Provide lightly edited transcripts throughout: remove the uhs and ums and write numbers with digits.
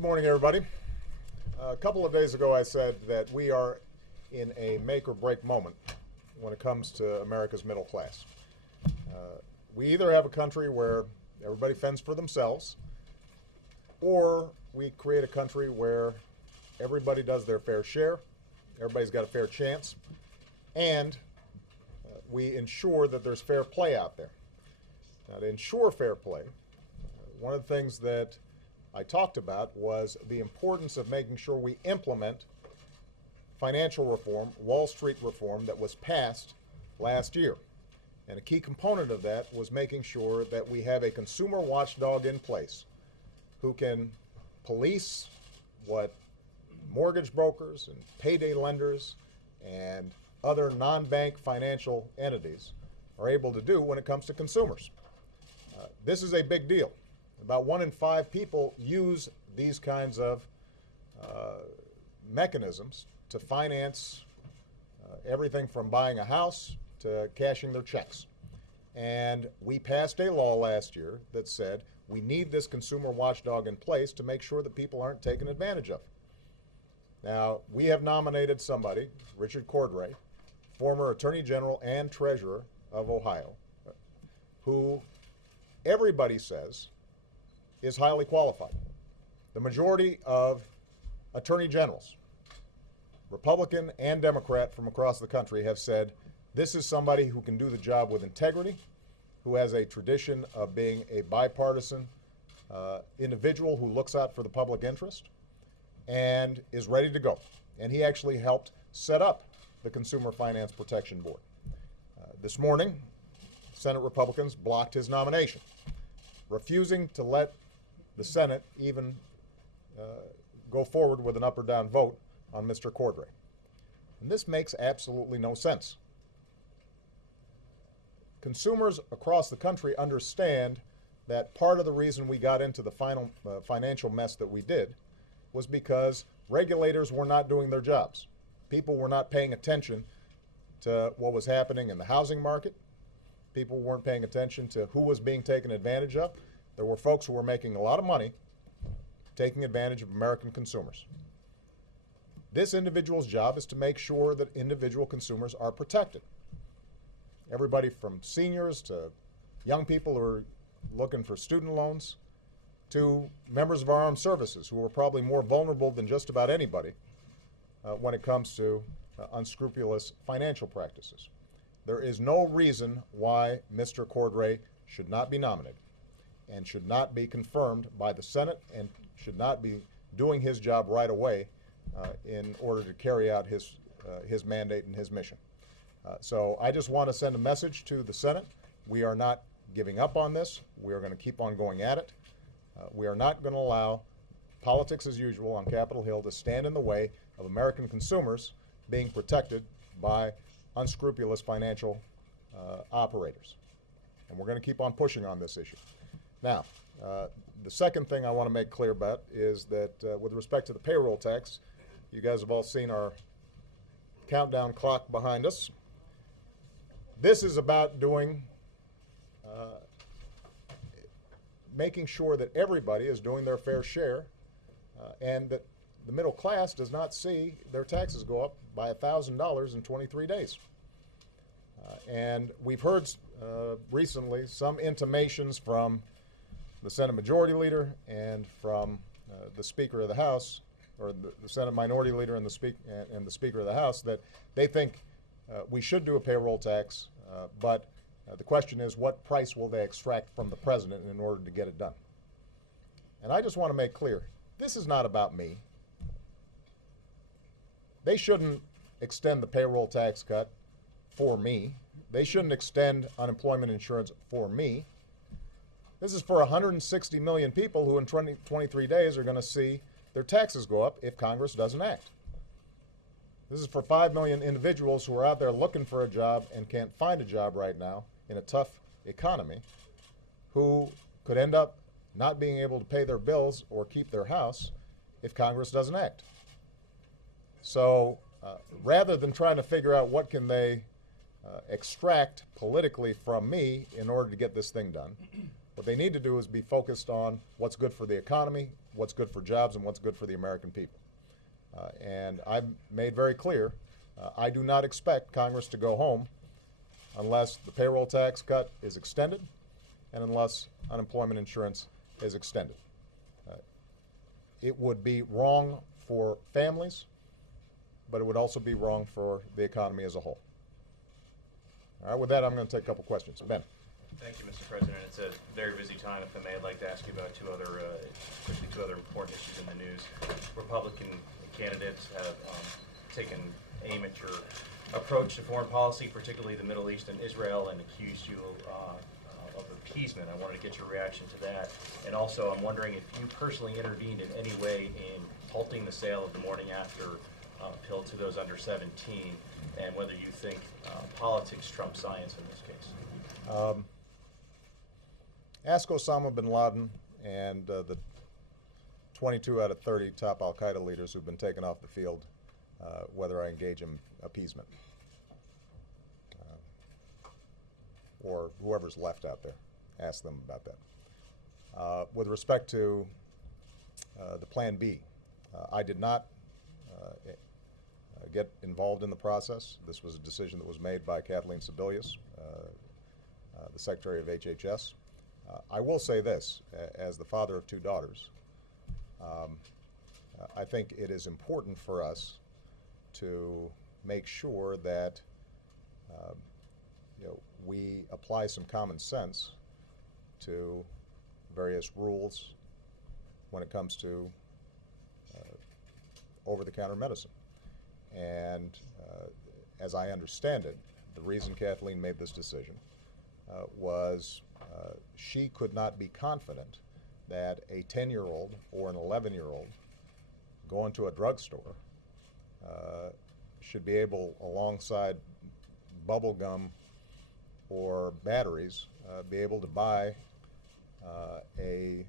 Good morning, everybody. A couple of days ago, I said that we are in a make or break moment when it comes to America's middle class. We either have a country where everybody fends for themselves, or we create a country where everybody does their fair share, everybody's got a fair chance, and we ensure that there's fair play out there. Now, to ensure fair play, one of the things that I talked about was the importance of making sure we implement financial reform, Wall Street reform that was passed last year. And a key component of that was making sure that we have a consumer watchdog in place who can police what mortgage brokers and payday lenders and other non-bank financial entities are able to do when it comes to consumers. This is a big deal. About 1 in 5 people use these kinds of mechanisms to finance everything from buying a house to cashing their checks. And we passed a law last year that said we need this consumer watchdog in place to make sure that people aren't taken advantage of. Now, we have nominated somebody, Richard Cordray, former Attorney General and Treasurer of Ohio, who everybody says is highly qualified. The majority of attorney generals, Republican and Democrat from across the country, have said this is somebody who can do the job with integrity, who has a tradition of being a bipartisan individual who looks out for the public interest and is ready to go. And he actually helped set up the Consumer Finance Protection Board. This morning, Senate Republicans blocked his nomination, refusing to let the Senate even go forward with an up or down vote on Mr. Cordray. And this makes absolutely no sense. Consumers across the country understand that part of the reason we got into the financial mess that we did was because regulators were not doing their jobs. People were not paying attention to what was happening in the housing market. People weren't paying attention to who was being taken advantage of. There were folks who were making a lot of money taking advantage of American consumers. This individual's job is to make sure that individual consumers are protected. Everybody from seniors to young people who are looking for student loans to members of our armed services who are probably more vulnerable than just about anybody when it comes to unscrupulous financial practices. There is no reason why Mr. Cordray should not be nominated and should not be confirmed by the Senate and should not be doing his job right away in order to carry out his mandate and his mission. So I just want to send a message to the Senate. We are not giving up on this. We are going to keep on going at it. We are not going to allow politics as usual on Capitol Hill to stand in the way of American consumers being protected by unscrupulous financial operators. And we're going to keep on pushing on this issue. Now, the second thing I want to make clear about is that with respect to the payroll tax, you guys have all seen our countdown clock behind us. This is about making sure that everybody is doing their fair share and that the middle class does not see their taxes go up by $1,000 in 23 days. And we've heard recently some intimations from the Senate Majority Leader and from the Speaker of the House, or the Senate Minority Leader and the Speaker of the House, that they think we should do a payroll tax, but the question is, what price will they extract from the president in order to get it done? And I just want to make clear, this is not about me. They shouldn't extend the payroll tax cut for me. They shouldn't extend unemployment insurance for me. This is for 160 million people who in 23 days are going to see their taxes go up if Congress doesn't act. This is for 5 million individuals who are out there looking for a job and can't find a job right now in a tough economy, who could end up not being able to pay their bills or keep their house if Congress doesn't act. So rather than trying to figure out what can they extract politically from me in order to get this thing done, what they need to do is be focused on what's good for the economy what's good for jobs and what's good for the American people. And I've made very clear, I do not expect Congress to go home unless the payroll tax cut is extended and unless unemployment insurance is extended. It would be wrong for families, but it would also be wrong for the economy as a whole. All right, with that, I'm going to take a couple questions. Ben. Thank you, Mr. President. It's a very busy time. If I may, I'd like to ask you about two other important issues in the news. Republican candidates have taken aim at your approach to foreign policy, particularly the Middle East and Israel, and accused you of appeasement. I wanted to get your reaction to that. And also, I'm wondering if you personally intervened in any way in halting the sale of the morning after pill to those under 17, and whether you think politics trumps science in this case. Ask Osama bin Laden and the 22 out of 30 top al-Qaeda leaders who've been taken off the field whether I engage in appeasement. Or whoever's left out there. Ask them about that. With respect to the Plan B, I did not get involved in the process. This was a decision that was made by Kathleen Sebelius, the Secretary of HHS. I will say this, as the father of two daughters, I think it is important for us to make sure that we apply some common sense to various rules when it comes to over-the-counter medicine. And as I understand it, the reason Kathleen made this decision was she could not be confident that a 10-year-old or an 11-year-old going to a drugstore should be able, alongside bubble gum or batteries, be able to buy a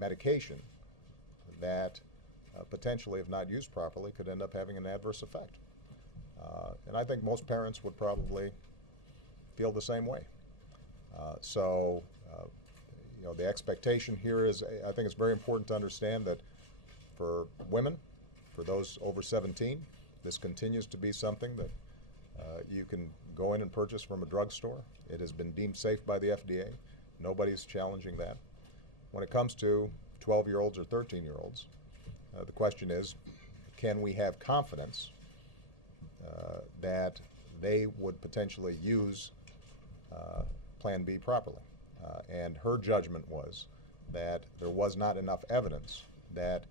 medication that potentially, if not used properly, could end up having an adverse effect. And I think most parents would probably feel the same way. The expectation here is, I think it's very important to understand that for women, for those over 17, this continues to be something that you can go in and purchase from a drugstore. It has been deemed safe by the FDA. Nobody's challenging that. When it comes to 12-year-olds or 13-year-olds, the question is, can we have confidence that they would potentially use Plan B properly? And her judgment was that there was not enough evidence that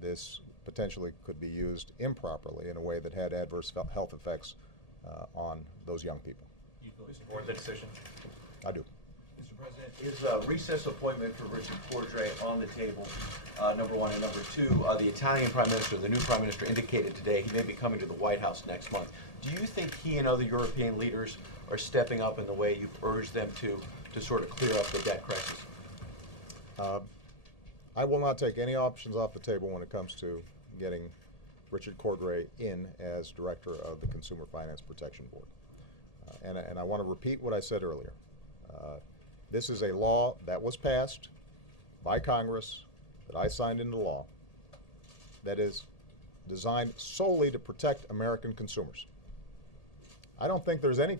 this potentially could be used improperly in a way that had adverse health effects on those young people. You fully support the decision? I do. Mr. President, is a recess appointment for Richard Cordray on the table, number one? And number two, the Italian Prime Minister, the new Prime Minister, indicated today he may be coming to the White House next month. Do you think he and other European leaders are stepping up in the way you've urged them to sort of clear up the debt crisis? I will not take any options off the table when it comes to getting Richard Cordray in as director of the Consumer Finance Protection Board. And I want to repeat what I said earlier. This is a law that was passed by Congress, that I signed into law, that is designed solely to protect American consumers. I don't think there's any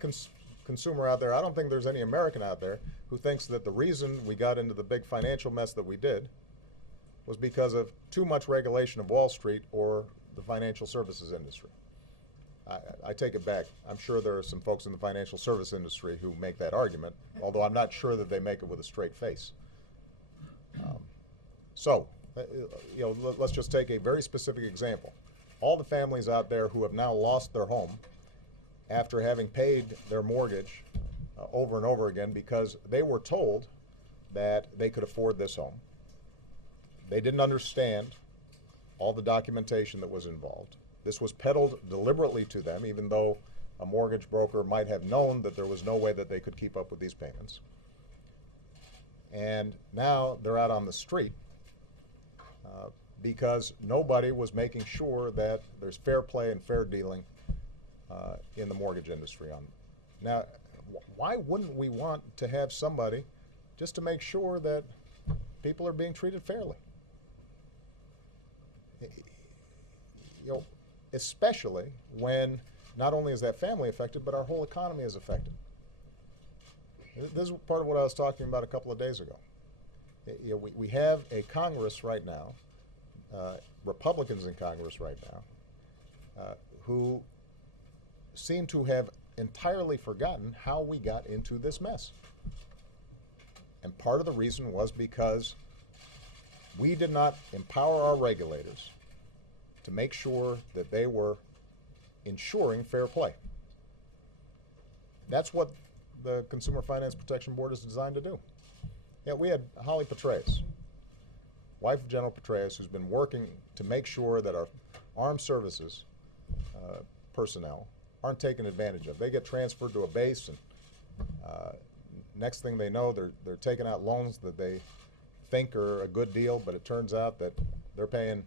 consumer out there, I don't think there's any American out there who thinks that the reason we got into the big financial mess that we did was because of too much regulation of Wall Street or the financial services industry. I take it back. I'm sure there are some folks in the financial service industry who make that argument, although I'm not sure that they make it with a straight face. Let's just take a very specific example. All the families out there who have now lost their home after having paid their mortgage over and over again because they were told that they could afford this home. They didn't understand all the documentation that was involved. This was peddled deliberately to them, even though a mortgage broker might have known that there was no way that they could keep up with these payments. And now they're out on the street because nobody was making sure that there's fair play and fair dealing in the mortgage industry. Now, why wouldn't we want to have somebody just to make sure that people are being treated fairly. You know, especially when not only is that family affected, but our whole economy is affected. This is part of what I was talking about a couple of days ago. You know, we have a Congress right now, Republicans in Congress right now, who seem to have entirely forgotten how we got into this mess. And part of the reason was because we did not empower our regulators to make sure that they were ensuring fair play. That's what the Consumer Finance Protection Board is designed to do. Yeah, we had Holly Petraeus, wife of General Petraeus, who's been working to make sure that our armed services personnel aren't taken advantage of. They get transferred to a base, and next thing they know, they're taking out loans that they think are a good deal, but it turns out that they're paying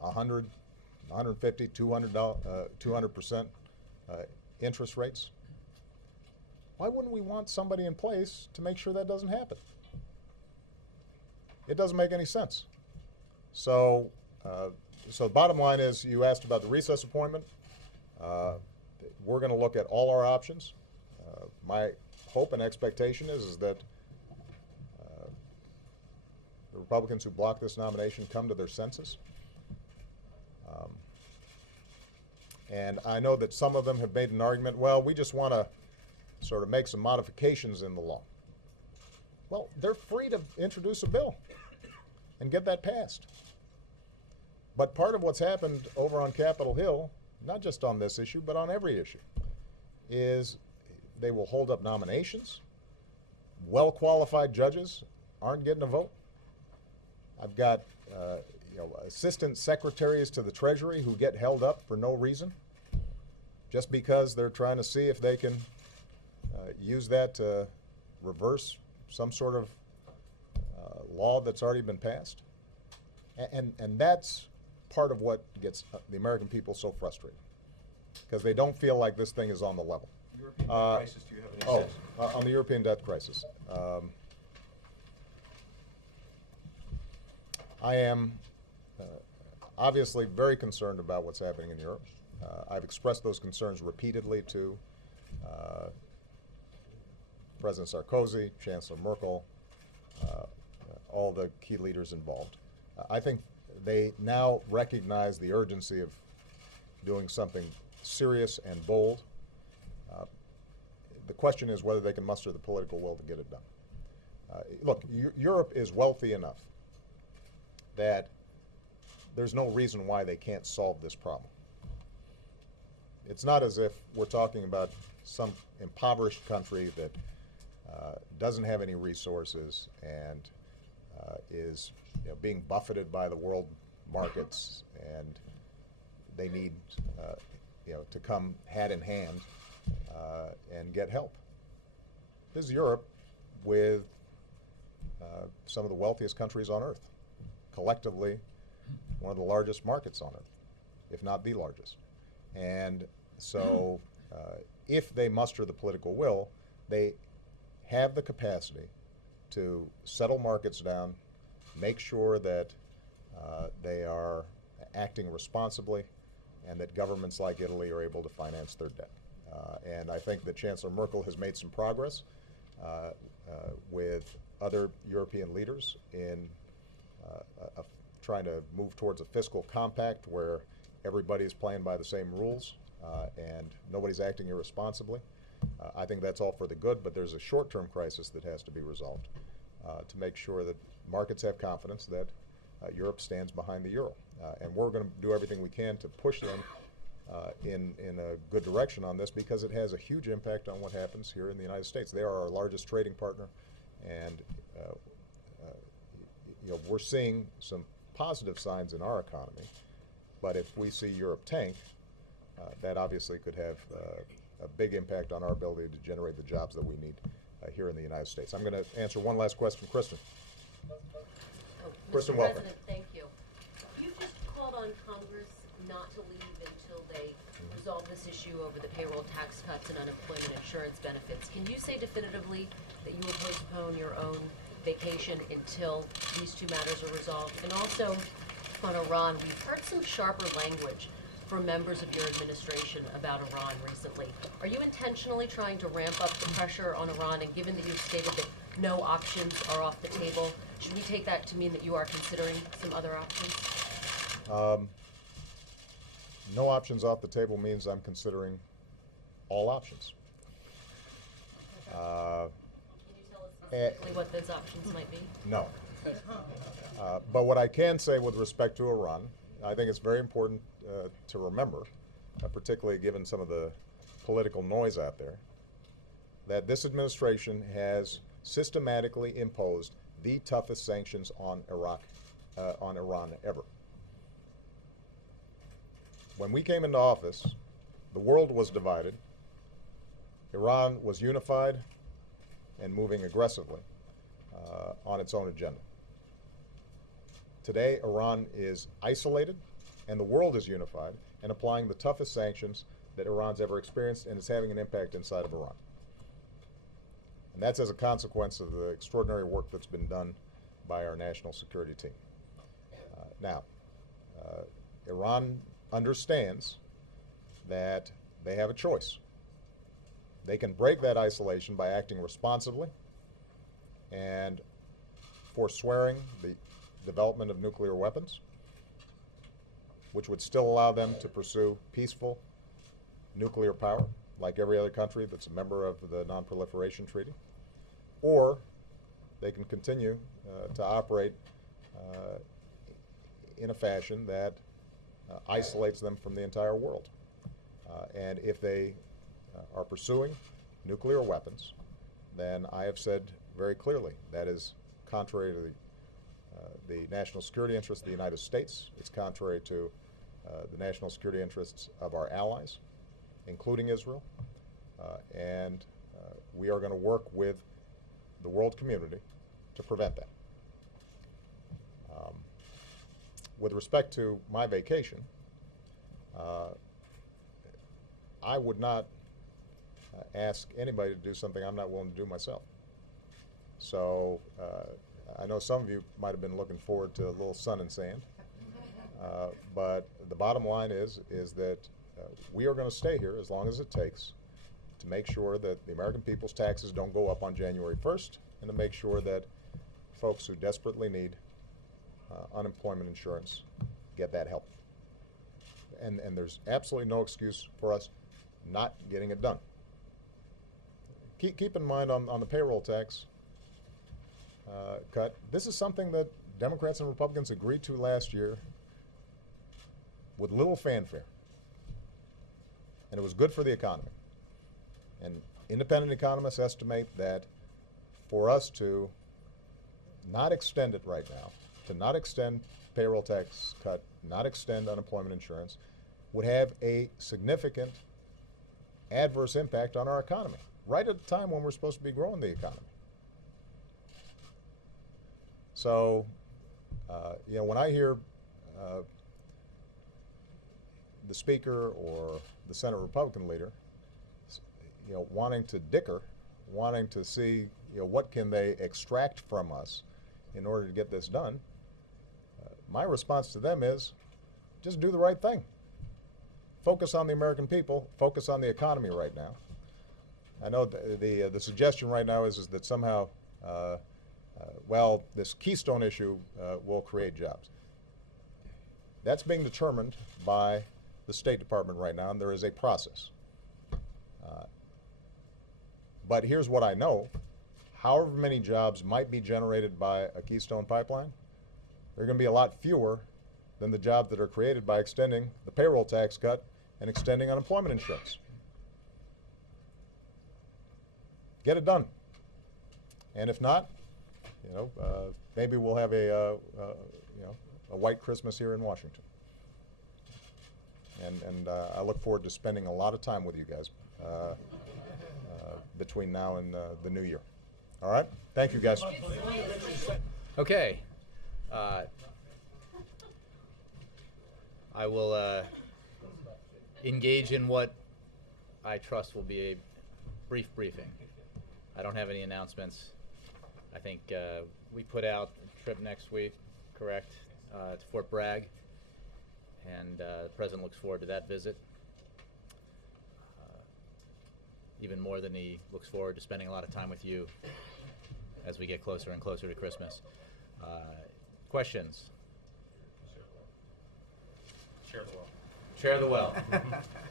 100, 150, 200% interest rates. Why wouldn't we want somebody in place to make sure that doesn't happen? It doesn't make any sense. So the bottom line is, you asked about the recess appointment. We're going to look at all our options. My hope and expectation is that the Republicans who blocked this nomination come to their senses. And I know that some of them have made an argument, well, we just want to sort of make some modifications in the law. Well, they're free to introduce a bill and get that passed. But part of what's happened over on Capitol Hill, not just on this issue, but on every issue, is they will hold up nominations. Well-qualified judges aren't getting a vote. I've got assistant secretaries to the Treasury who get held up for no reason, just because they're trying to see if they can use that to reverse some sort of law that's already been passed. And that's part of what gets the American people so frustrated, because they don't feel like this thing is on the level. European debt crisis, do you have any sense? On the European debt crisis. I am obviously very concerned about what's happening in Europe. I've expressed those concerns repeatedly to President Sarkozy, Chancellor Merkel, all the key leaders involved. I think they now recognize the urgency of doing something serious and bold. The question is whether they can muster the political will to get it done. Look, Europe is wealthy enough that there's no reason why they can't solve this problem. It's not as if we're talking about some impoverished country that doesn't have any resources and is being buffeted by the world markets, and they need to come hat in hand and get help. This is Europe with some of the wealthiest countries on earth, collectively one of the largest markets on earth, if not the largest. And so if they muster the political will, they have the capacity to settle markets down, make sure that they are acting responsibly, and that governments like Italy are able to finance their debt. And I think that Chancellor Merkel has made some progress with other European leaders in trying to move towards a fiscal compact where everybody's playing by the same rules and nobody's acting irresponsibly. I think that's all for the good, but there's a short-term crisis that has to be resolved to make sure that markets have confidence that Europe stands behind the euro. And we're going to do everything we can to push them in a good direction on this, because it has a huge impact on what happens here in the United States. They are our largest trading partner, and we're seeing some positive signs in our economy. But if we see Europe tank, that obviously could have a big impact on our ability to generate the jobs that we need here in the United States. I'm going to answer one last question. Kristen. Kristen, welcome. President, thank you. You've just called on Congress not to leave until they resolve this issue over the payroll tax cuts and unemployment insurance benefits. Can you say definitively that you will postpone your own vacation until these two matters are resolved? And also, on Iran, we've heard some sharper language from members of your administration about Iran recently. Are you intentionally trying to ramp up the pressure on Iran? And given that you've stated that no options are off the table, should we take that to mean that you are considering some other options? No options off the table means I'm considering all options. Can you tell us specifically what those options might be? No. But what I can say with respect to Iran, I think it's very important to remember, particularly given some of the political noise out there, that this administration has systematically imposed the toughest sanctions on Iran ever. When we came into office, the world was divided. Iran was unified and moving aggressively on its own agenda. Today, Iran is isolated, and the world is unified and applying the toughest sanctions that Iran's ever experienced, and it's having an impact inside of Iran. And that's as a consequence of the extraordinary work that's been done by our national security team. Now, Iran understands that they have a choice. They can break that isolation by acting responsibly and forswearing the development of nuclear weapons, which would still allow them to pursue peaceful nuclear power, like every other country that's a member of the Non-Proliferation Treaty, or they can continue to operate in a fashion that isolates them from the entire world. And if they are pursuing nuclear weapons, then I have said very clearly that is contrary to the national security interests of the United States. It's contrary to the national security interests of our allies, including Israel. And we are going to work with the world community to prevent that. With respect to my vacation, I would not ask anybody to do something I'm not willing to do myself. So I know some of you might have been looking forward to a little sun and sand, but the bottom line is that we are going to stay here as long as it takes to make sure that the American people's taxes don't go up on January 1st, and to make sure that folks who desperately need unemployment insurance get that help. And there's absolutely no excuse for us not getting it done. Keep in mind on the payroll tax cut, this is something that Democrats and Republicans agreed to last year with little fanfare. And it was good for the economy. And independent economists estimate that for us to not extend it right now, to not extend payroll tax cut, not extend unemployment insurance, would have a significant adverse impact on our economy, right at the time when we're supposed to be growing the economy. So, when I hear the Speaker or the Senate Republican leader, wanting to dicker, wanting to see, what can they extract from us in order to get this done, my response to them is, just do the right thing. Focus on the American people. Focus on the economy right now. I know the suggestion right now is that somehow, this Keystone issue will create jobs. That's being determined by the State Department right now, and there is a process. But here's what I know. However many jobs might be generated by a Keystone pipeline, they're going to be a lot fewer than the jobs that are created by extending the payroll tax cut and extending unemployment insurance. Get it done. And if not, maybe we'll have a white Christmas here in Washington. And I look forward to spending a lot of time with you guys between now and the new year. All right? Thank you, guys. Okay. I will engage in what I trust will be a brief briefing. I don't have any announcements. I think we put out a trip next week, correct, to Fort Bragg, and the President looks forward to that visit. Even more than he looks forward to spending a lot of time with you as we get closer and closer to Christmas. Questions? Share the well. Share the well.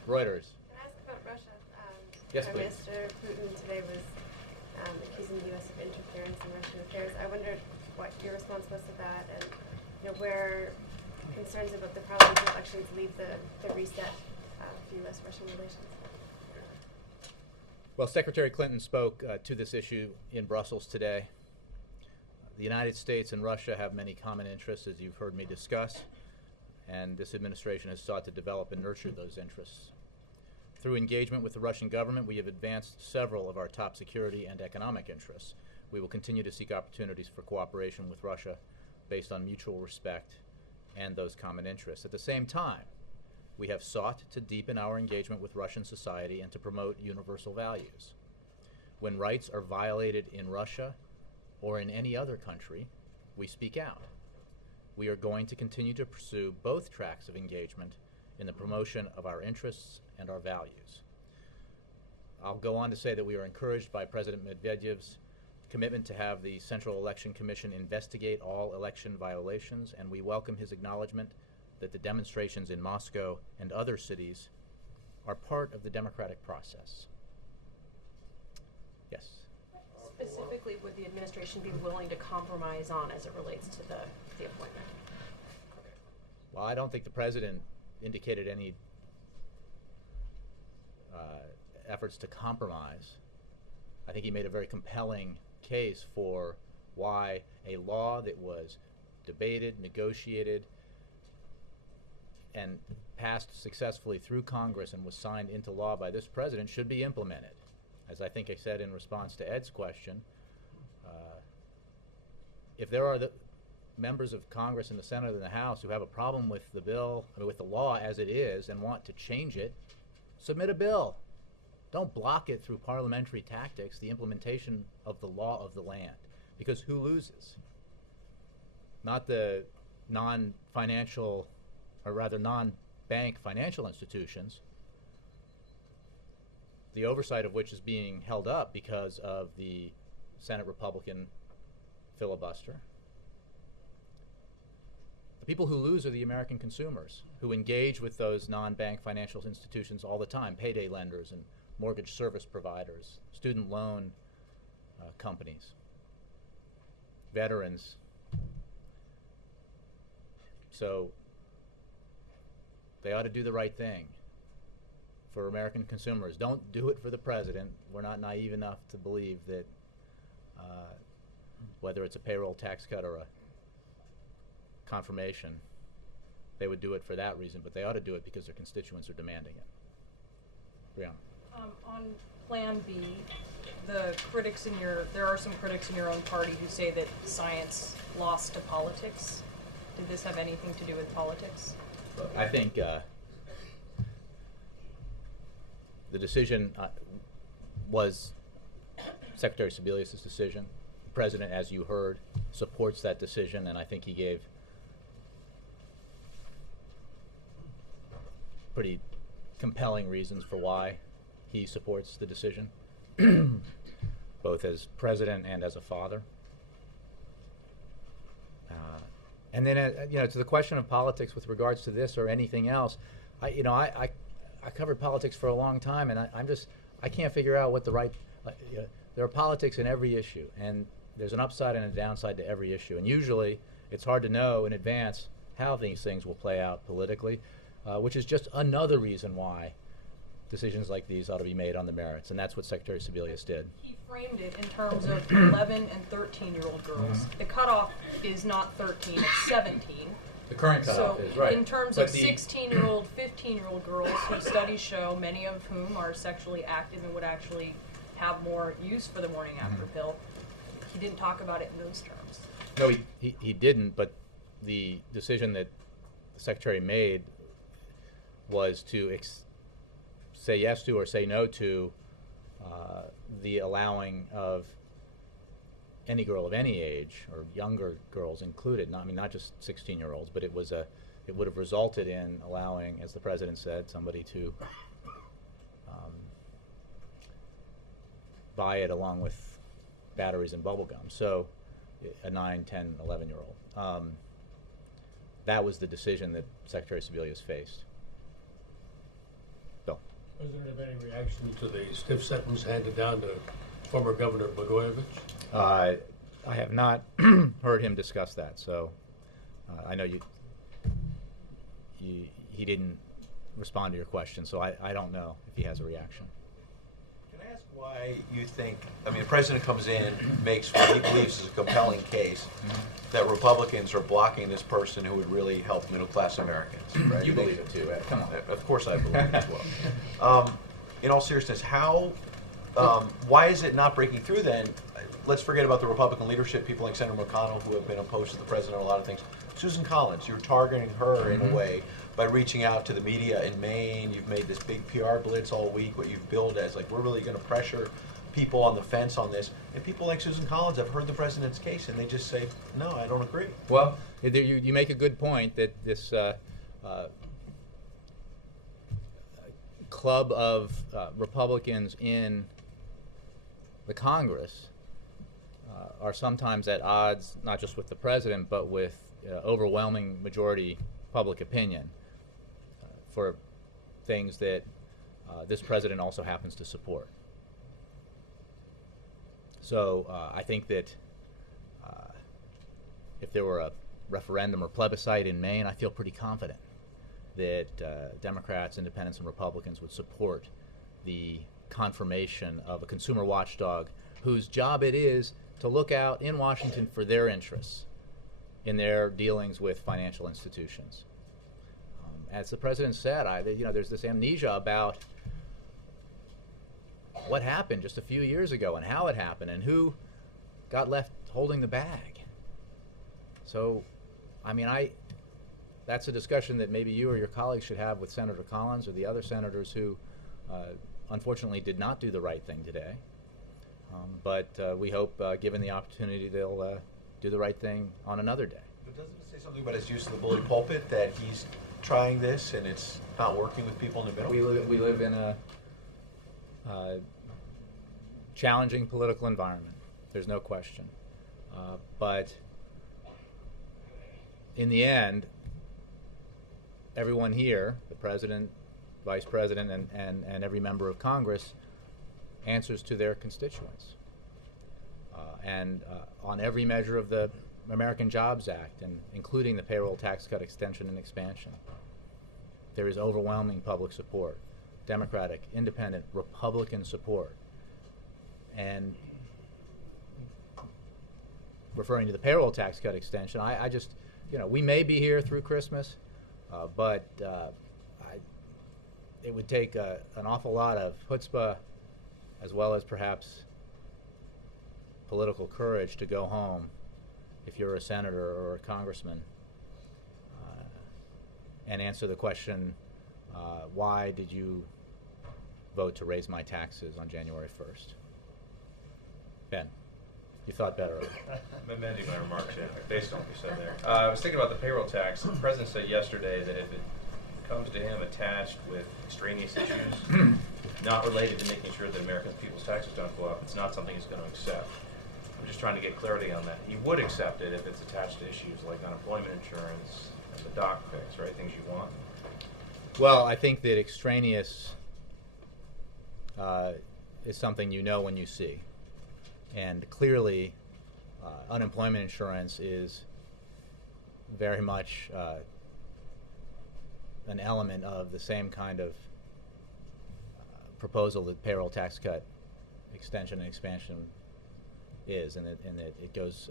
Reuters. Can I ask about Russia? Yes, Prime please. Minister Putin today was accusing the U.S. of interference in Russian affairs. I wondered what your response was to that, and where concerns about the parliamentary elections leave the reset of U.S.-Russian relations. Well, Secretary Clinton spoke to this issue in Brussels today. The United States and Russia have many common interests, as you've heard me discuss, and this administration has sought to develop and nurture those interests. Through engagement with the Russian government, we have advanced several of our top security and economic interests. We will continue to seek opportunities for cooperation with Russia based on mutual respect and those common interests. At the same time, we have sought to deepen our engagement with Russian society and to promote universal values. When rights are violated in Russia or in any other country, we speak out. We are going to continue to pursue both tracks of engagement in the promotion of our interests and our values. I'll go on to say that we are encouraged by President Medvedev's commitment to have the Central Election Commission investigate all election violations, and we welcome his acknowledgement that the demonstrations in Moscow and other cities are part of the democratic process. Yes? Specifically, would the administration be willing to compromise on as it relates to the appointment? Well, I don't think the president indicated any efforts to compromise. I think he made a very compelling case for why a law that was debated, negotiated, and passed successfully through Congress and was signed into law by this president should be implemented. As I think I said in response to Ed's question, if there are the members of Congress in the Senate and the House who have a problem with the bill, with the law as it is, and want to change it, submit a bill. Don't block it through parliamentary tactics, the implementation of the law of the land. Because who loses? Not the non-financial, or rather non-bank financial institutions, the oversight of which is being held up because of the Senate Republican filibuster. The people who lose are the American consumers, who engage with those non-bank financial institutions all the time, payday lenders and mortgage service providers, student loan companies, veterans. So they ought to do the right thing for American consumers. Don't do it for the president. We're not naive enough to believe that whether it's a payroll tax cut or a confirmation, they would do it for that reason, but they ought to do it because their constituents are demanding it. Brianna. On Plan B, there are some critics in your own party who say that science lost to politics. Did this have anything to do with politics? I think the decision was Secretary Sebelius' decision. The President, as you heard, supports that decision, and I think he gave pretty compelling reasons for why he supports the decision, both as president and as a father. And then, to the question of politics with regards to this or anything else, I covered politics for a long time, and I can't figure out what the right. There are politics in every issue, and there's an upside and a downside to every issue, and usually it's hard to know in advance how these things will play out politically, which is just another reason why decisions like these ought to be made on the merits, and that's what Secretary Sebelius did. He framed it in terms of 11 and 13-year-old girls. Mm-hmm. The cutoff is not 13, it's 17. The current cutoff is right. In terms of 16-year-old, 15-year-old girls, who studies show, many of whom are sexually active and would actually have more use for the morning after pill, he didn't talk about it in those terms. No, he didn't, but the decision that the Secretary made was to say yes to or say no to the allowing of any girl of any age, or younger girls included, not just 16-year-olds, but it would have resulted in allowing, as the president said, somebody to buy it along with batteries and bubble gum. So a 9, 10, 11-year-old. That was the decision that Secretary Sebelius faced. Bill. President, have any reaction to the stiff sentence handed down to former Governor Blagojevich? I have not heard him discuss that, so I know he didn't respond to your question, so I don't know if he has a reaction. Can I ask why you think, I mean, the president comes in, makes what he believes is a compelling case that Republicans are blocking this person who would really help middle-class Americans, right? You believe it too, Ed. Come on. Of course I believe it as well. In all seriousness, why is it not breaking through then? Let's forget about the Republican leadership, people like Senator McConnell who have been opposed to the president on a lot of things. Susan Collins, you're targeting her in a way by reaching out to the media in Maine. You've made this big PR blitz all week, what you've billed as like, we're really going to pressure people on the fence on this. And people like Susan Collins have heard the president's case and they just say, no, I don't agree. Well, you make a good point that this club of Republicans in the Congress are sometimes at odds, not just with the president, but with overwhelming majority public opinion for things that this president also happens to support. So I think that if there were a referendum or plebiscite in Maine, I feel pretty confident that Democrats, Independents, and Republicans would support the confirmation of a consumer watchdog whose job it is to look out in Washington for their interests in their dealings with financial institutions. As the president said, there's this amnesia about what happened just a few years ago and how it happened and who got left holding the bag. So, that's a discussion that maybe you or your colleagues should have with Senator Collins or the other senators who unfortunately did not do the right thing today. But we hope, given the opportunity, they'll do the right thing on another day. But doesn't it say something about his use of the bully pulpit, that he's trying this and it's not working with people in the middle? We live in a challenging political environment. There's no question. But in the end, everyone here, the president, vice president, and every member of Congress, answers to their constituents. And on every measure of the American Jobs Act, and including the payroll tax cut extension and expansion, there is overwhelming public support, Democratic, Independent, Republican support. And referring to the payroll tax cut extension, I just, we may be here through Christmas, but it would take an awful lot of chutzpah, as well as perhaps political courage, to go home if you're a senator or a congressman and answer the question, why did you vote to raise my taxes on January 1st? Ben, you thought better of it. I'm amending my remarks, yeah, based on what you said there. I was thinking about the payroll tax. The president said yesterday that if it comes to him attached with extraneous issues not related to making sure that American people's taxes don't go up, it's not something he's going to accept. I'm just trying to get clarity on that. He would accept it if it's attached to issues like unemployment insurance and the doc fix, right? Things you want. Well, I think that extraneous is something you know when you see. And clearly, unemployment insurance is very much an element of the same kind of proposal that payroll tax cut extension and expansion is, and it goes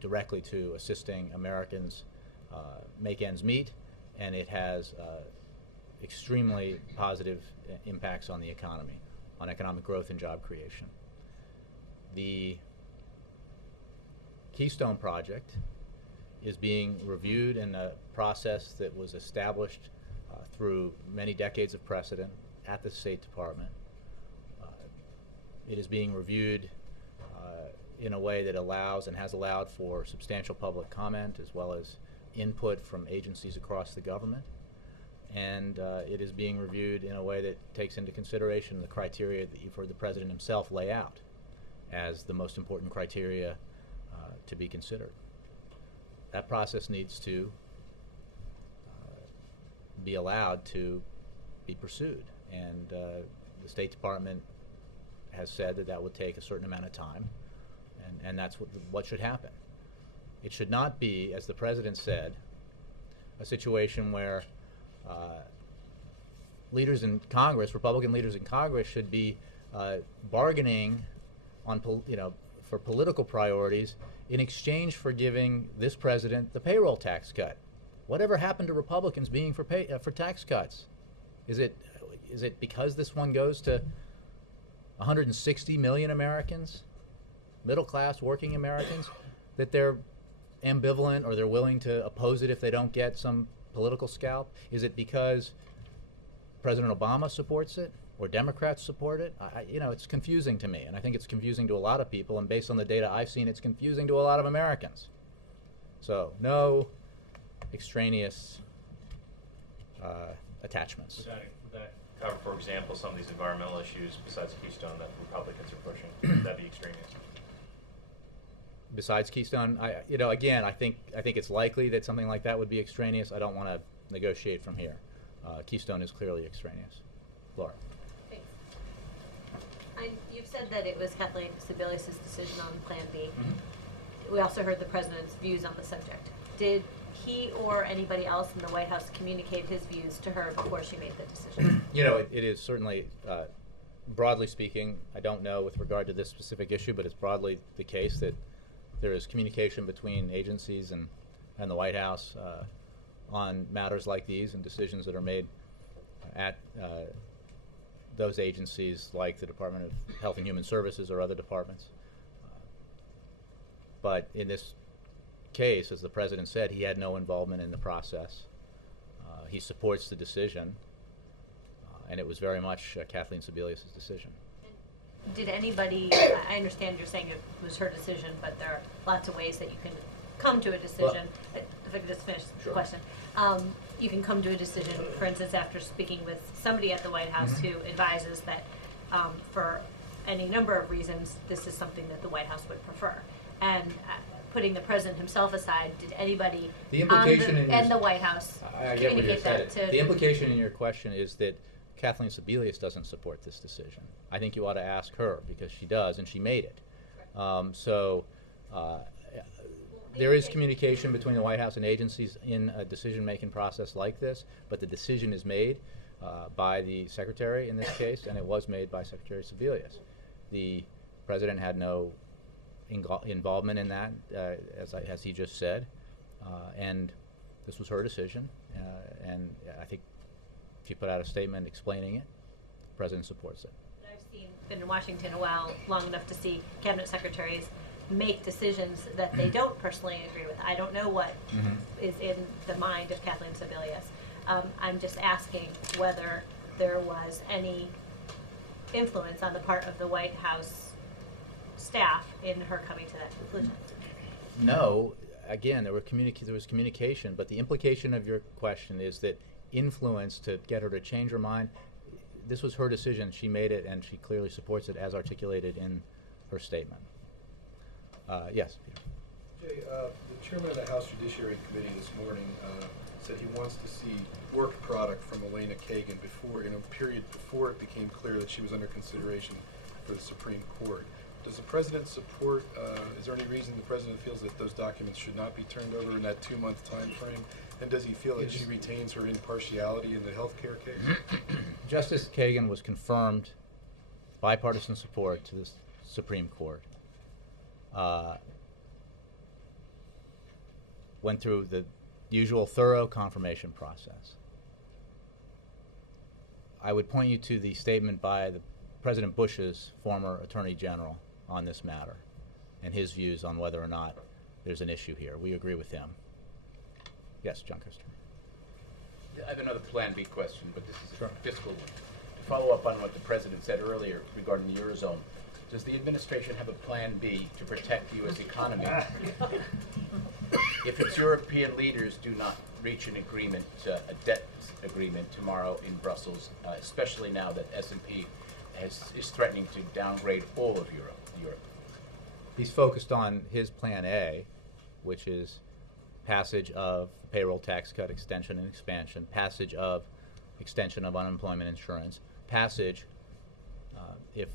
directly to assisting Americans make ends meet, and it has extremely positive impacts on the economy, on economic growth and job creation. The Keystone Project is being reviewed in a process that was established through many decades of precedent at the State Department. It is being reviewed in a way that allows and has allowed for substantial public comment as well as input from agencies across the government. And it is being reviewed in a way that takes into consideration the criteria that you've heard the President himself lay out as the most important criteria to be considered. That process needs to be allowed to be pursued. And the State Department has said that that would take a certain amount of time, and that's what should happen. It should not be, as the President said, a situation where leaders in Congress, Republican leaders in Congress, should be bargaining on, for political priorities in exchange for giving this president the payroll tax cut. Whatever happened to Republicans being for tax cuts? Is it because this one goes to 160 million Americans, middle class working Americans, that they're ambivalent or they're willing to oppose it if they don't get some political scalp? Is it because President Obama supports it or Democrats support it? It's confusing to me, and I think it's confusing to a lot of people, and based on the data I've seen, it's confusing to a lot of Americans. So no extraneous attachments. Would that cover, for example, some of these environmental issues besides Keystone that Republicans are pushing? Would that be extraneous? Besides Keystone, again, I think it's likely that something like that would be extraneous. I don't want to negotiate from here. Keystone is clearly extraneous. Laura. Thanks. You've said that it was Kathleen Sebelius' decision on Plan B. Mm-hmm. We also heard the president's views on the subject. Did he or anybody else in the White House communicate his views to her before she made the decision? It is certainly, broadly speaking, I don't know with regard to this specific issue, but it's broadly the case that there is communication between agencies and the White House on matters like these and decisions that are made at those agencies like the Department of Health and Human Services or other departments. But in this case, as the President said, he had no involvement in the process. He supports the decision, and it was very much Kathleen Sebelius' decision. Did anybody, I understand you're saying it was her decision, but there are lots of ways that you can come to a decision. If I could just finish the question. You can come to a decision, for instance, after speaking with somebody at the White House who advises that for any number of reasons, this is something that the White House would prefer. And putting the President himself aside, did anybody in the White House communicate that to... The implication in your question is that Kathleen Sebelius doesn't support this decision. I think you ought to ask her, because she does, and she made it. There is communication between the White House and agencies in a decision-making process like this, but the decision is made by the Secretary in this case, and it was made by Secretary Sebelius. The President had no involvement in that, as he just said, and this was her decision, and I think she put out a statement explaining it. The President supports it. Been in Washington a while, long enough to see cabinet secretaries make decisions that they don't personally agree with. I don't know what is in the mind of Kathleen Sebelius. I'm just asking whether there was any influence on the part of the White House staff in her coming to that conclusion. No. Again, there was communication, but the implication of your question is that influence to get her to change her mind. This was her decision. She made it, and she clearly supports it as articulated in her statement. Yes, Peter. Jay, the chairman of the House Judiciary Committee this morning said he wants to see work product from Elena Kagan in a period before it became clear that she was under consideration for the Supreme Court. Does the President support, is there any reason the President feels that those documents should not be turned over in that 2-month time frame? And does he feel that she retains her impartiality in the healthcare case? Justice Kagan was confirmed bipartisan support to the Supreme Court. Went through the usual thorough confirmation process. I would point you to the statement by President Bush's former Attorney General on this matter and his views on whether or not there's an issue here. We agree with him. Yes, John Custer. I have another Plan B question, but this is a fiscal one. To follow up on what the President said earlier regarding the Eurozone, Does the administration have a plan B to protect the U.S. economy if its European leaders do not reach an agreement, a debt agreement tomorrow in Brussels, especially now that S&P is threatening to downgrade all of Europe? He's focused on his plan A, which is passage of payroll tax cut extension and expansion, passage of extension of unemployment insurance, passage, if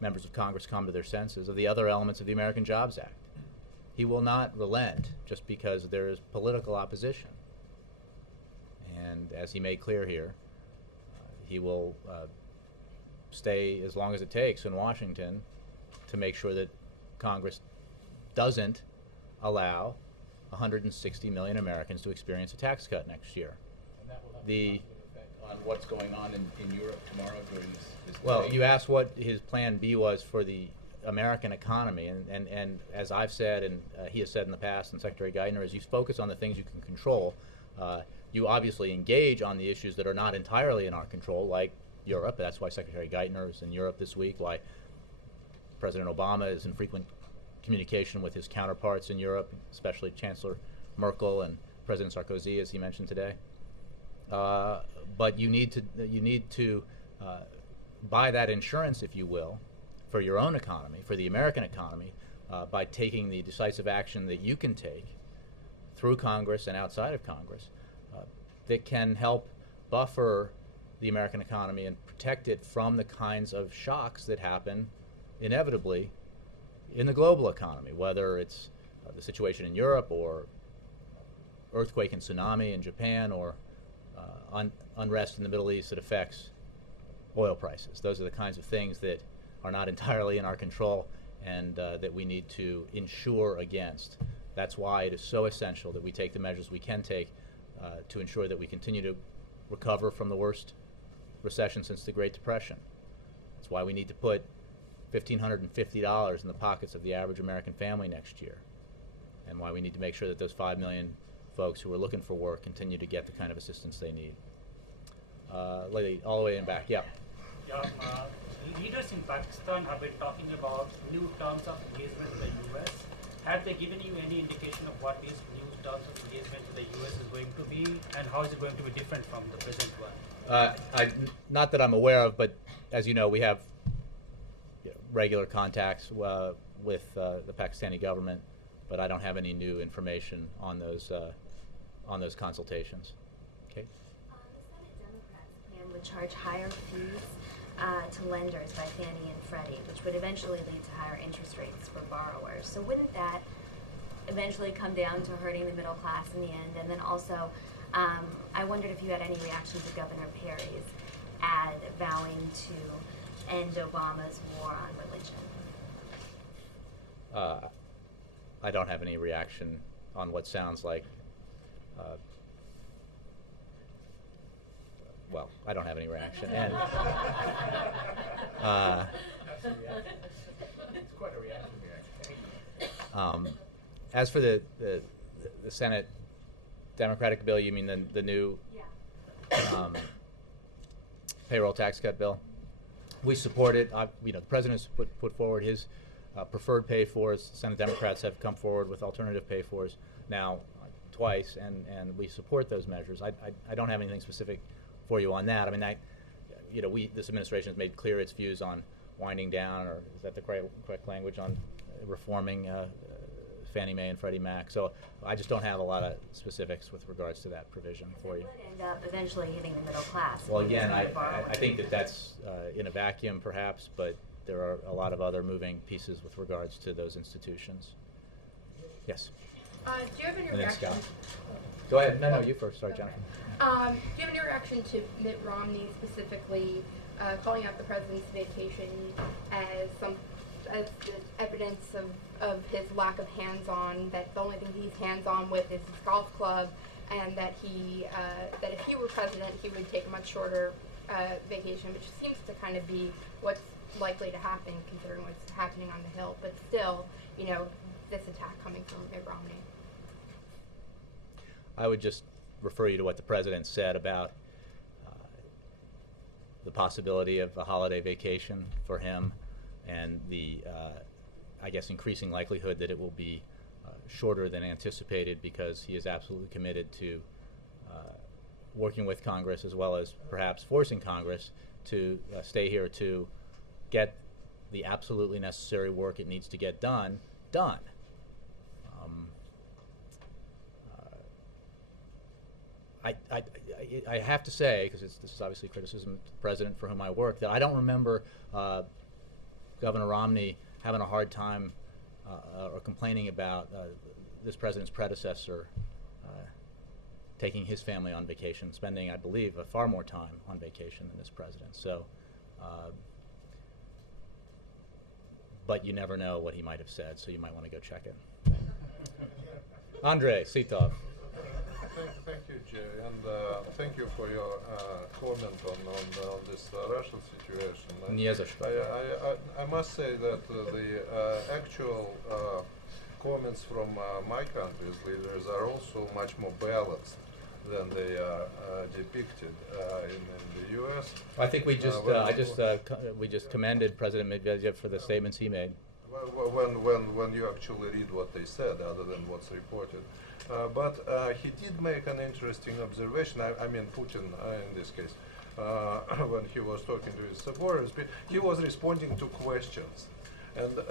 members of Congress come to their senses, of the other elements of the American Jobs Act. He will not relent just because there is political opposition. And as he made clear here, he will stay as long as it takes in Washington to make sure that Congress doesn't allow 160 million Americans to experience a tax cut next year. And that will have a positive effect on what's going on in Europe tomorrow during this Well, debate. you asked what his plan B was for the American economy, and as I've said, and he has said in the past, and Secretary Geithner, is you focus on the things you can control. You obviously engage on the issues that are not entirely in our control, like Europe. That's why Secretary Geithner is in Europe this week, why President Obama is in frequent communication with his counterparts in Europe, especially Chancellor Merkel and President Sarkozy, as he mentioned today. But you need to buy that insurance, if you will, for your own economy, for the American economy, by taking the decisive action that you can take through Congress and outside of Congress that can help buffer the American economy and protect it from the kinds of shocks that happen inevitably in the global economy, whether it's the situation in Europe or earthquake and tsunami in Japan or unrest in the Middle East that affects oil prices. Those are the kinds of things that are not entirely in our control and that we need to insure against. That's why it is so essential that we take the measures we can take to ensure that we continue to recover from the worst recession since the Great Depression. That's why we need to put $1,550 in the pockets of the average American family next year, and why we need to make sure that those 5 million folks who are looking for work continue to get the kind of assistance they need. Lady, all the way in back, yeah. Yeah, leaders in Pakistan have been talking about new terms of engagement with the U.S. Have they given you any indication of what these new terms of engagement with the U.S. is going to be, and how is it going to be different from the present one? Not that I'm aware of, but as you know, we have regular contacts with the Pakistani government, but I don't have any new information on those consultations. Okay. The Senate Democrats' plan would charge higher fees to lenders by Fannie and Freddie, which would eventually lead to higher interest rates for borrowers. So wouldn't that eventually come down to hurting the middle class in the end? And then also, I wondered if you had any reaction to Governor Perry's ad vowing to end Obama's war on religion. I don't have any reaction on what sounds like. Well, I don't have any reaction. And It's quite a reaction here. as for the Senate Democratic bill, you mean the new payroll tax cut bill? We support it. The president's put forward his preferred pay-fors. Senate Democrats have come forward with alternative pay-fors now twice, and we support those measures. I don't have anything specific for you on that. I mean, this administration has made clear its views on winding down, or is that the correct language, on reforming Fannie Mae and Freddie Mac. So I just don't have a lot of specifics with regards to that provision for you. It would end up eventually hitting the middle class. Well, again, I think that's in a vacuum perhaps, but there are a lot of other moving pieces with regards to those institutions. Yes. Do you have any And then reaction? Scott. Go ahead. No, you first. Sorry, Jennifer. Do you have any reaction to Mitt Romney specifically calling out the president's vacation as evidence of his lack of hands-on? That the only thing he's hands-on with is his golf club, and that that if he were president, he would take a much shorter vacation, which seems to kind of be what's likely to happen considering what's happening on the Hill. But still, this attack coming from Mitt Romney. I would just refer you to what the president said about the possibility of a holiday vacation for him, and the, I guess, increasing likelihood that it will be shorter than anticipated, because he is absolutely committed to working with Congress, as well as perhaps forcing Congress to stay here to get the absolutely necessary work it needs to get done. I have to say, because this is obviously criticism of the president for whom I work, that I don't remember Governor Romney having a hard time or complaining about this president's predecessor taking his family on vacation, spending, I believe, far more time on vacation than this president. So, but you never know what he might have said, so you might want to go check it. Andrei Sitov. Thank you, Jerry, and thank you for your comment on this Russian situation. I must say that the actual comments from my country's leaders are also much more balanced than they are depicted in the U.S. I think we just we just commended President Medvedev for the statements he made. When you actually read what they said, other than what's reported. But he did make an interesting observation, I mean Putin in this case, when he was talking to his supporters. He was responding to questions, and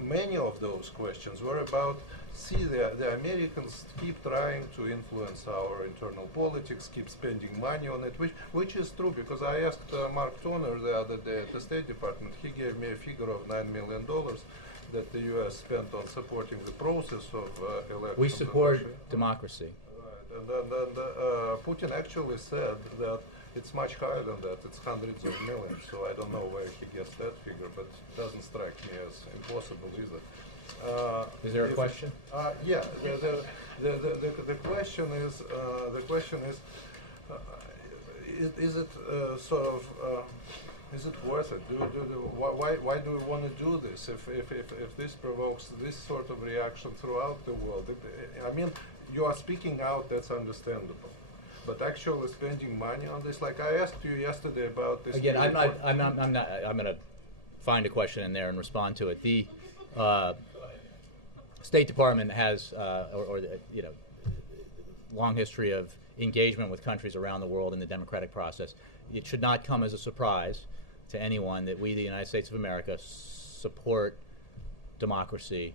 many of those questions were about, see, the Americans keep trying to influence our internal politics, keep spending money on it, which is true, because I asked Mark Toner the other day at the State Department. He gave me a figure of $9 million that the U.S. spent on supporting the process of elections. We support democracy. Right. And Putin actually said that it's much higher than that. It's hundreds of millions. So I don't know where he gets that figure, but it doesn't strike me as impossible either. Is there a question? Yeah. The question is is it sort of is it worth it? Why do we want to do this if this provokes this sort of reaction throughout the world? I mean, you are speaking out, that's understandable. But actually spending money on this, like I asked you yesterday about this. Again, I'm going to find a question in there and respond to it. The State Department has, long history of engagement with countries around the world in the democratic process. It should not come as a surprise to anyone that we, the United States of America, support democracy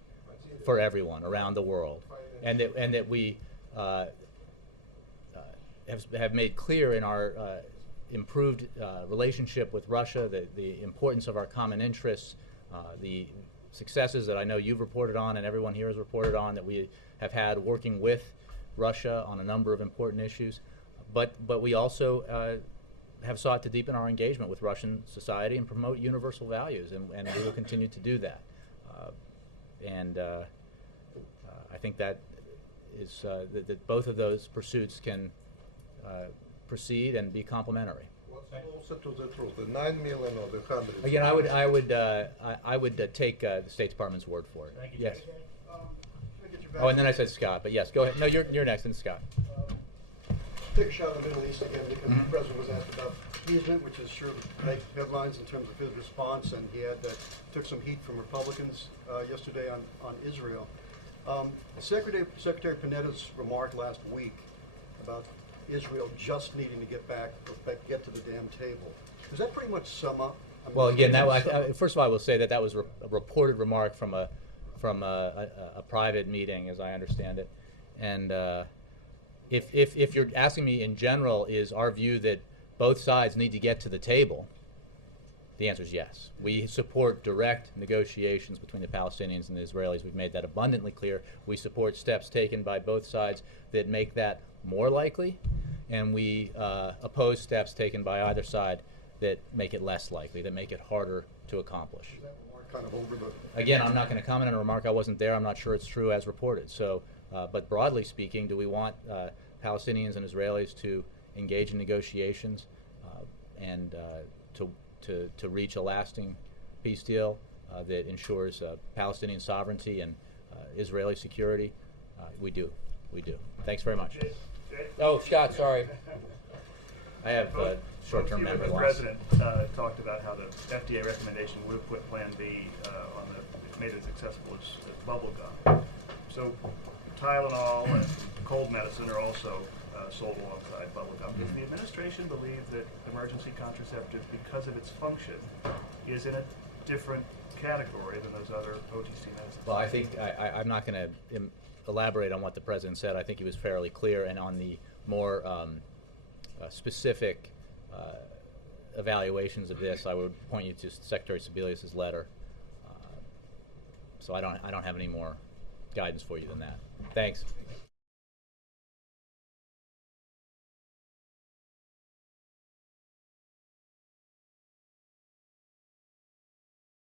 for everyone around the world, and that we have made clear in our improved relationship with Russia the importance of our common interests, the successes that I know you've reported on and everyone here has reported on that we have had working with Russia on a number of important issues, but we also have sought to deepen our engagement with Russian society and promote universal values, and we will continue to do that. I think that is that both of those pursuits can proceed and be complementary. What's closer to the truth, the 9 million or the 100? Again, I would take the State Department's word for it. Thank you, Yes. Oh, and then I said Scott, but yes, go ahead. No, you're next, and Scott. Take a shot at the Middle East again, because the president was asked about easement, which is sure to make headlines in terms of his response, and he had took some heat from Republicans yesterday on Israel. Secretary Panetta's remark last week about Israel just needing to get to the damn table. Does that pretty much sum up? I mean, Well, again, first of all, I will say that was a reported remark from a private meeting, as I understand it. And if you're asking me in general, is our view that both sides need to get to the table? The answer is yes. We support direct negotiations between the Palestinians and the Israelis. We've made that abundantly clear. We support steps taken by both sides that make that more likely, and we oppose steps taken by either side that make it less likely, that make it harder to accomplish. Is that remark kind of over the... Again, I'm not going to comment on a remark. I wasn't there. I'm not sure it's true as reported. So, but broadly speaking, do we want Palestinians and Israelis to engage in negotiations and to reach a lasting peace deal that ensures Palestinian sovereignty and Israeli security? We do. Thanks very much. Oh, Scott, sorry. I have short-term You and memory the loss. president talked about how the FDA recommendation would have put Plan B on the, made it as accessible as bubble gum. So Tylenol and cold medicine are also sold alongside bubble gum. Does the administration believe that emergency contraceptive, because of its function, is in a different category than those other OTC medicines? Well, I think I'm not going to elaborate on what the president said. I think he was fairly clear, and on the more specific evaluations of this, I would point you to Secretary Sebelius' letter. So I don't have any more guidance for you than that. Thanks.